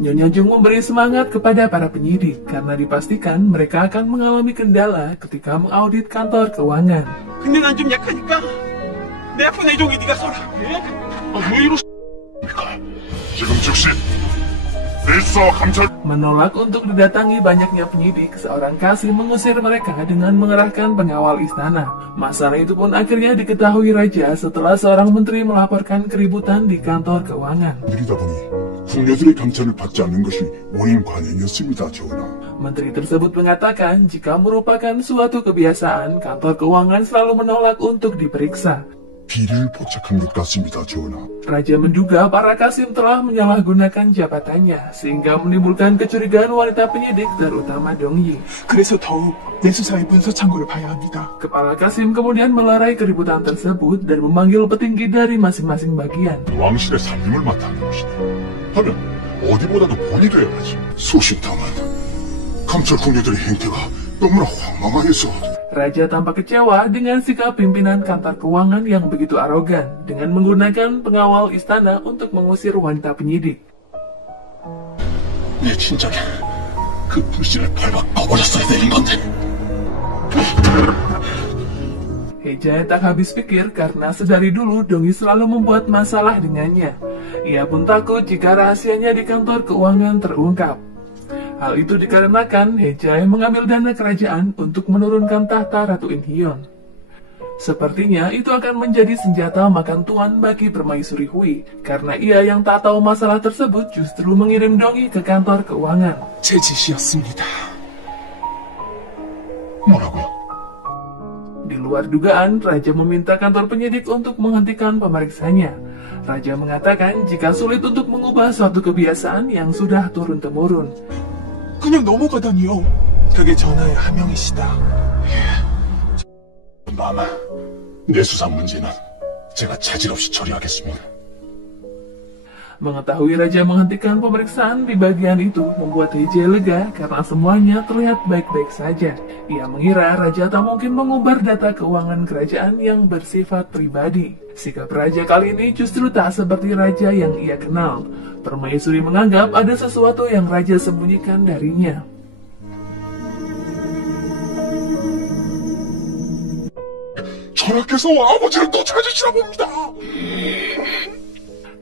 Nyonya Jung memberi semangat kepada para penyidik karena dipastikan mereka akan mengalami kendala ketika mengaudit kantor keuangan. 근데 난 좀 약하니까 내 아픈 애종이 네가 서라. 왜 이러십니까? 지금 즉시 일사 감찰. Menolak untuk didatangi banyaknya penyidik, seorang Kasim mengusir mereka dengan mengerahkan pengawal istana. Masalah itu pun akhirnya diketahui raja setelah seorang menteri melaporkan keributan di kantor keuangan. 일이다 보니 궁녀들의 감찰을 받지 않는 것이 원인 관행이었습니다, 전하. Menteri tersebut mengatakan jika merupakan suatu kebiasaan, kantor keuangan selalu menolak untuk diperiksa. 비리를 포착한 것 같습니다, 전하. Raja menduga para Kasim telah menyalahgunakan jabatannya, sehingga menimbulkan kecurigaan wanita penyidik, terutama Dongyi. 그래서 더욱 내 수사의 문서 창고를 봐야 합니다. Kepala Kasim kemudian melerai keributan tersebut dan memanggil petinggi dari masing-masing bagian. 왕실의 살림을 맡아 하는 것이니 하면 어디보다도 본이 되어야지. 소심당한 감찰 궁녀들의 행태가 너무나 황망하여서. Raja tampak kecewa dengan sikap pimpinan kantor keuangan yang begitu arogan dengan menggunakan pengawal istana untuk mengusir wanita penyidik. 내 친정에 그 불신을 밟아 꺼버렸어야 되는 건데. Hejae tak habis pikir karena sedari dulu Dongyi selalu membuat masalah dengannya. Ia pun takut jika rahasianya di kantor keuangan terungkap. Hal itu dikarenakan Hejae mengambil dana kerajaan untuk menurunkan tahta Ratu Inhyun. Sepertinya itu akan menjadi senjata makan tuan bagi permaisuri Hui, karena ia yang tak tahu masalah tersebut justru mengirim Dongyi ke kantor keuangan. 제 짓이었습니다. 뭐라고요? Di luar dugaan, Raja meminta kantor penyidik untuk menghentikan pemeriksanya. Raja mengatakan jika sulit untuk mengubah suatu kebiasaan yang sudah turun-temurun. 그냥 넘어가다니요. 그게 전하의 하명이시다. 마마, 내 수사 문제는 제가 차질 없이 처리하겠습니다. Mengetahui Raja menghentikan pemeriksaan di bagian itu membuat Hejae lega karena semuanya terlihat baik-baik saja. Ia mengira Raja tak mungkin mengumbar data keuangan kerajaan yang bersifat pribadi. Sikap Raja kali ini justru tak seperti Raja yang ia kenal. Permaisuri menganggap ada sesuatu yang Raja sembunyikan darinya. 전하께서 아버지를 또 찾으시나 봅니다.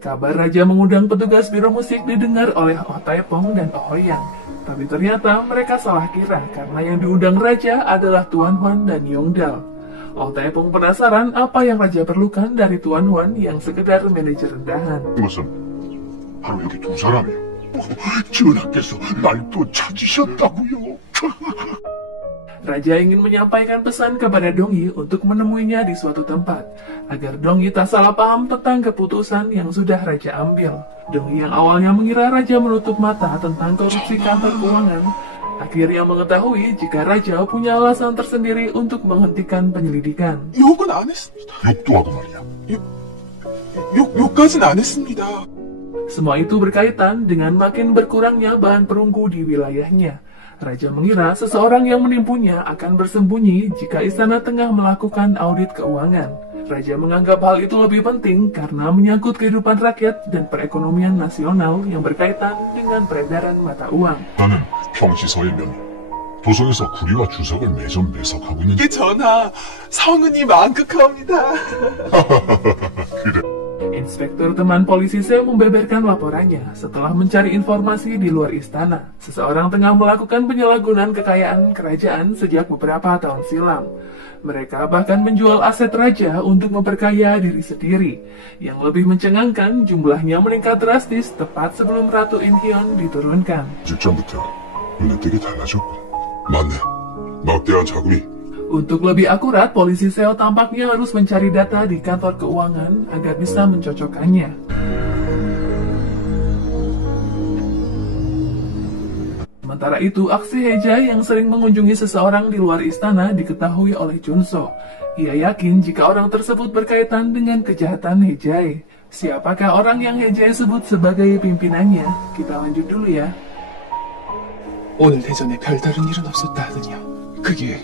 Kabar Raja mengundang petugas biro musik didengar oleh Oh Taepong dan Oh Hoyang. Tapi ternyata mereka salah kira karena yang diundang Raja adalah Tuan Huan dan Yongdal. Oh Taepong penasaran apa yang Raja perlukan dari Tuan Huan yang sekedar manajer rendahan. 이것은 바로 여기 두 사람이요. 전하께서 날 또 찾으셨다고요. Raja ingin menyampaikan pesan kepada Dongyi untuk menemuinya di suatu tempat, agar Dongyi tak salah paham tentang keputusan yang sudah Raja ambil. Dongyi yang awalnya mengira Raja menutup mata tentang korupsi kantor keuangan, akhirnya mengetahui jika Raja punya alasan tersendiri untuk menghentikan penyelidikan. 욕은 안 했습니다. 욕도 하고 말이야. 욕까진 안 했습니다. Semua itu berkaitan dengan makin berkurangnya bahan perunggu di wilayahnya. Raja mengira seseorang yang menimpunya akan bersembunyi jika istana tengah melakukan audit keuangan. Raja menganggap hal itu lebih penting karena menyangkut kehidupan rakyat dan perekonomian nasional yang berkaitan dengan peredaran mata uang. 나는 평시서의 명의 도성에서 구리와 주석을 매점 매석하고 있는. 이게 전하, 성은이 만극하옵니다. 그래. Inspektur teman polisi Seo membeberkan laporannya setelah mencari informasi di luar istana. Seseorang tengah melakukan penyalahgunaan kekayaan kerajaan sejak beberapa tahun silam. Mereka bahkan menjual aset raja untuk memperkaya diri sendiri. Yang lebih mencengangkan, jumlahnya meningkat drastis tepat sebelum Ratu Inhyun diturunkan. 직전부터 눈에 띄게 달라졌고. 맞네. 막대한 자금이. Untuk lebih akurat, polisi Seo tampaknya harus mencari data di kantor keuangan agar bisa mencocokkannya. Sementara itu, aksi Hejae yang sering mengunjungi seseorang di luar istana diketahui oleh Junso. Ia yakin jika orang tersebut berkaitan dengan kejahatan Hejae. Siapakah orang yang Hejae sebut sebagai pimpinannya? Kita lanjut dulu ya. 오늘 대전에 별다른 일은 없었다 하더니요. 그게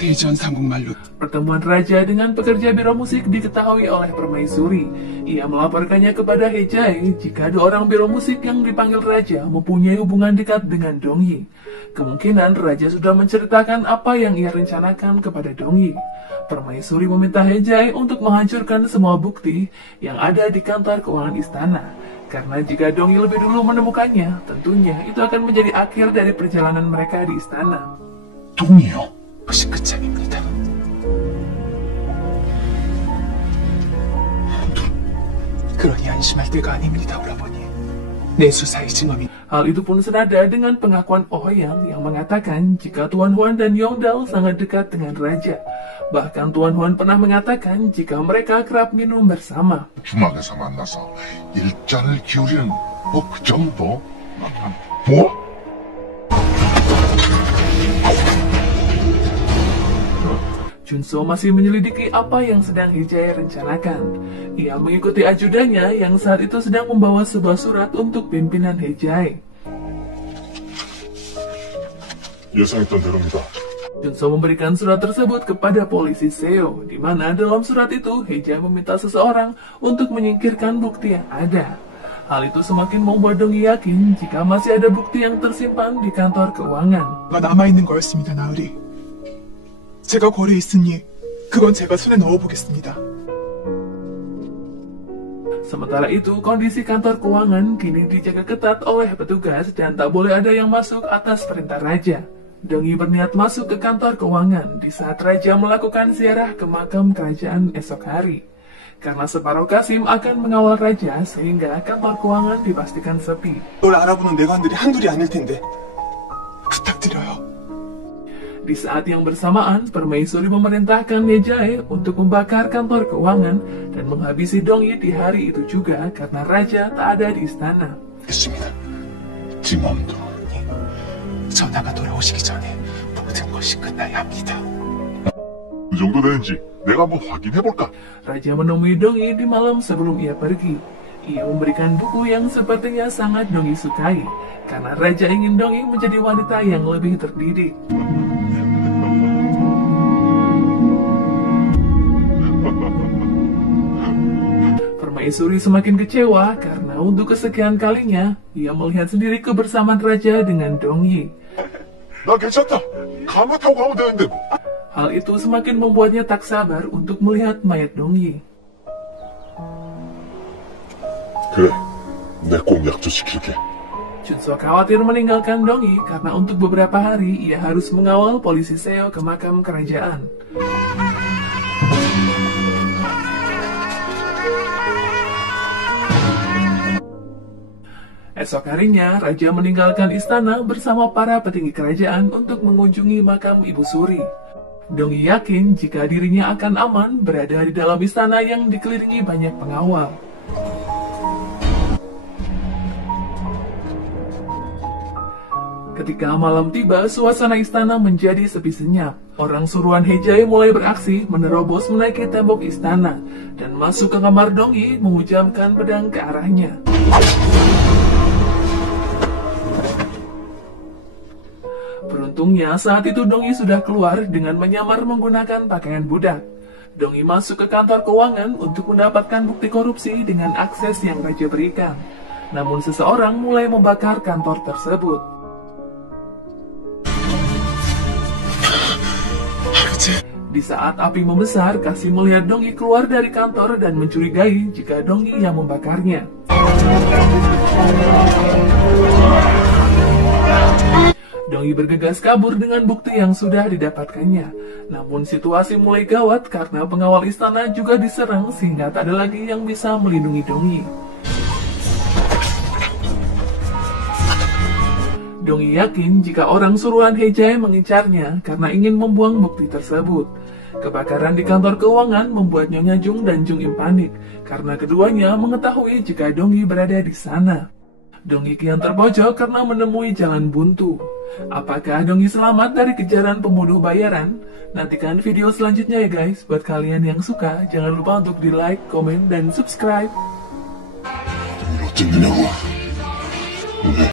대전 삼국말로 Pertemuan raja dengan pekerja biro musik diketahui oleh permaisuri. Ia melaporkannya kepada Hejae jika dua orang biro musik yang dipanggil raja mempunyai hubungan dekat dengan Dongyi. Kemungkinan raja sudah menceritakan apa yang ia rencanakan kepada Dongyi. Permaisuri meminta Hejae untuk menghancurkan semua bukti yang ada di kantor keuangan istana. Karena jika Dongyi lebih dulu menemukannya, tentunya itu akan menjadi akhir dari perjalanan mereka di istana. 동이요. 끝장입니다. 그러니 안심할 때가 아닙니다, 오라버니. 내 수사의 증언이 Hal itu pun senada dengan pengakuan Oh Yang mengatakan jika Tuan Huan dan Yongdal sangat dekat dengan raja. Bahkan Tuan Huan pernah mengatakan jika mereka kerap minum bersama. 주막에서 만나서 일자를 기울이는 그 정도? 뭐? Junso masih menyelidiki apa yang sedang Hejae rencanakan. Ia mengikuti ajudannya yang saat itu sedang membawa sebuah surat untuk pimpinan Hejae. 예상했던 대로입니다. Junso memberikan surat tersebut kepada polisi Seo, di mana dalam surat itu Hejae meminta seseorang untuk menyingkirkan bukti yang ada. Hal itu semakin membuat Dongyi yakin jika masih ada bukti yang tersimpan di kantor keuangan. 남아있는 거였습니다, 나으리. 제가 궐에 있으니 그건 제가 손에 넣어보겠습니다. Sementara itu, kondisi kantor keuangan kini dijaga ketat oleh petugas dan tak boleh ada yang masuk atas perintah raja. Dongyi berniat masuk ke kantor keuangan di saat raja melakukan ziarah ke makam kerajaan esok hari. Karena separuh Kasim akan mengawal raja sehingga kantor keuangan dipastikan sepi. 널 알아보는 내관들이 한둘이 아닐 텐데 부탁드려요. Di saat yang bersamaan, permaisuri memerintahkan Hejae untuk membakar kantor keuangan dan menghabisi Dongyi di hari itu juga karena raja tak ada di istana. 했습니다. 지맘도. 전하가 돌아오시기 전에 모든 것이 끝나야 합니다. 그 정도 되는지 내가 한번 확인해볼까? Raja menemui Dongyi di malam sebelum ia pergi. Ia memberikan buku yang sepertinya sangat Dongyi sukai, karena raja ingin Dongyi menjadi wanita yang lebih terdidik. Permaisuri semakin kecewa karena untuk kesekian kalinya ia melihat sendiri kebersamaan raja dengan Dongyi. 나 괜찮다. 가마 타고 가면 되는데 뭐. Hal itu semakin membuatnya tak sabar untuk melihat mayat Dongyi. 그래, 내 꼭 약조시킬게. Junso khawatir meninggalkan Dongyi karena untuk beberapa hari ia harus mengawal polisi Seo ke makam kerajaan. Esok harinya, raja meninggalkan istana bersama para petinggi kerajaan untuk mengunjungi makam Ibu Suri. Dongyi yakin jika dirinya akan aman berada di dalam istana yang dikelilingi banyak pengawal. Ketika malam tiba, suasana istana menjadi sepi senyap. Orang suruhan Hejae mulai beraksi menerobos menaiki tembok istana dan masuk ke kamar Dongyi menghujamkan pedang ke arahnya. Beruntungnya saat itu Dongyi sudah keluar dengan menyamar menggunakan pakaian budak. Dongyi masuk ke kantor keuangan untuk mendapatkan bukti korupsi dengan akses yang raja berikan. Namun seseorang mulai membakar kantor tersebut. Di saat api membesar, Kasim melihat Dongyi keluar dari kantor dan mencurigai jika Dongyi yang membakarnya. Dongyi bergegas kabur dengan bukti yang sudah didapatkannya. Namun situasi mulai gawat karena pengawal istana juga diserang sehingga tak ada lagi yang bisa melindungi Dongyi. Dongyi yakin jika orang suruhan Hejae mengincarnya karena ingin membuang bukti tersebut. Kebakaran di kantor keuangan membuat Nyonya Jung dan Jung Im panik karena keduanya mengetahui jika Dongyi berada di sana. Dongyi kian terpojok karena menemui jalan buntu. Apakah Dongyi selamat dari kejaran pembunuh bayaran? Nantikan video selanjutnya ya guys. Buat kalian yang suka, jangan lupa untuk di like, komen, dan subscribe. 어쩌느냐고.